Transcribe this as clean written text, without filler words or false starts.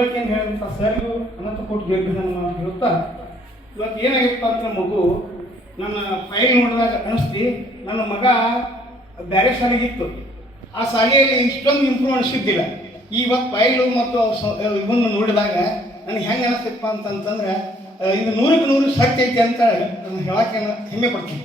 ಏನು ಹೇಳಿದಂಥ ಸರ್ಗೂ ಅನಂತ ಕೋಟಿ ಜಯಗಳನ್ನು ಹೇಳುತ್ತಾ ಇವತ್ತು ಏನಾಗಿತ್ತು ಅಂತ ಮಗು ನನ್ನ ಫೈಲ್ ನೋಡಿದಾಗ ಅನಿಸ್ತಿ ನನ್ನ ಮಗ ಬೇರೆ ಶಾಲೆಗಿತ್ತು ಆ ಶಾಲೆಯಲ್ಲಿ ಇಷ್ಟೊಂದು ಇಂಪ್ರೂವ್ ಅನಿಸಿದ್ದಿಲ್ಲ. ಇವತ್ತು ಫೈಲು ಮತ್ತು ಇವನ್ನು ನೋಡಿದಾಗ ನನಗೆ ಹೆಂಗೆ ಅನಿಸ್ತಪ್ಪ ಅಂತಂತಂದ್ರೆ ಇದು 100ಕ್ಕೆ 100 ಸತ್ಯ ಐತೆ ಅಂತ ನಾನು ಹೇಳಕ್ಕೆ ಹೆಮ್ಮೆ ಪಡ್ತೀನಿ.